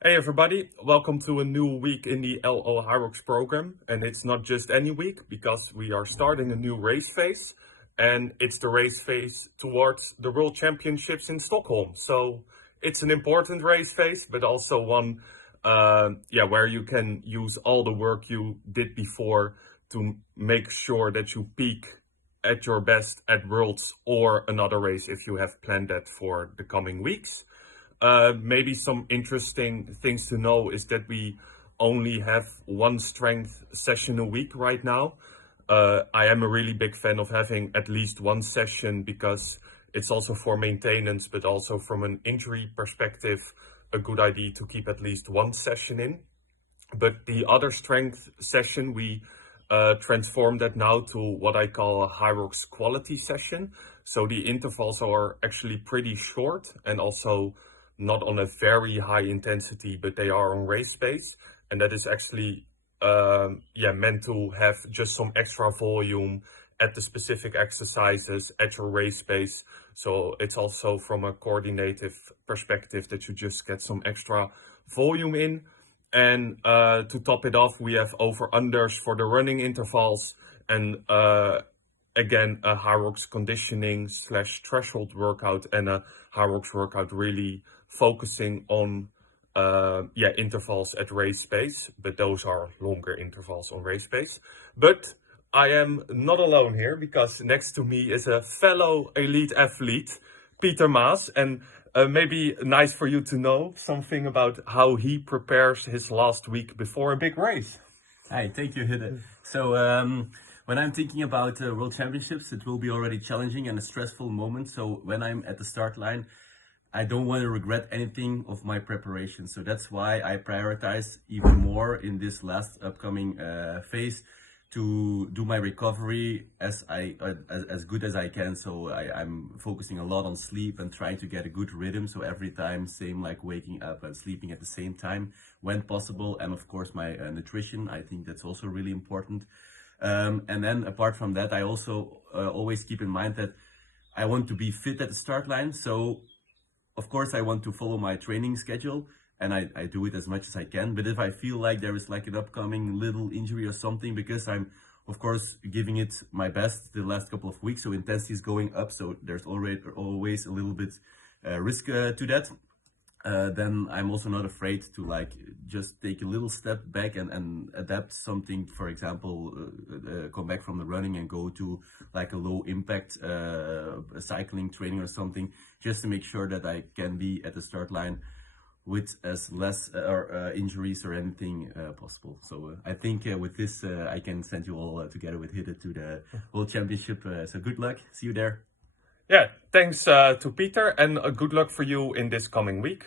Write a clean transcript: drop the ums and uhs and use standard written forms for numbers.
Hey everybody, welcome to a new week in the LO Hyrox program. And it's not just any week because we are starting a new race phase, and it's the race phase towards the World Championships in Stockholm. So it's an important race phase, but also one where you can use all the work you did before to make sure that you peak at your best at Worlds or another race if you have planned that for the coming weeks. Maybe some interesting things to know is that we only have one strength session a week right now. I am a really big fan of having at least one session because it's also for maintenance, but also from an injury perspective, a good idea to keep at least one session in. But the other strength session, we transformed that now to what I call a Hyrox quality session. So the intervals are actually pretty short and also not on a very high intensity, but they are on race pace. And that is actually meant to have just some extra volume at the specific exercises at your race pace. So it's also from a coordinative perspective that you just get some extra volume in. And to top it off, we have over-unders for the running intervals and again, a Hyrox conditioning / threshold workout and a Hyrox workout really focusing on intervals at race pace, but those are longer intervals on race pace. But I am not alone here because next to me is a fellow elite athlete, Peter Maas, and maybe nice for you to know something about how he prepares his last week before a big race. Hi, thank you, Hidde. So when I'm thinking about World Championships, it will be already challenging and a stressful moment. So when I'm at the start line, I don't want to regret anything of my preparation. So that's why I prioritize even more in this last upcoming phase to do my recovery as good as I can. So I'm focusing a lot on sleep and trying to get a good rhythm. So every time, same like waking up and sleeping at the same time when possible. And of course, my nutrition, I think that's also really important. And then apart from that, I also always keep in mind that I want to be fit at the start line. So of course, I want to follow my training schedule and I do it as much as I can. But if I feel like there is like an upcoming little injury or something, because I'm, of course, giving it my best the last couple of weeks, so intensity is going up, so there's always a little bit risk to that. Then I'm also not afraid to like just take a little step back and adapt something. For example, come back from the running and go to like a low impact cycling training or something, just to make sure that I can be at the start line with as less injuries or anything possible. So I think with this, I can send you all together with Hidde to the World Championship. So good luck. See you there. Yeah, thanks to Peter, and good luck for you in this coming week.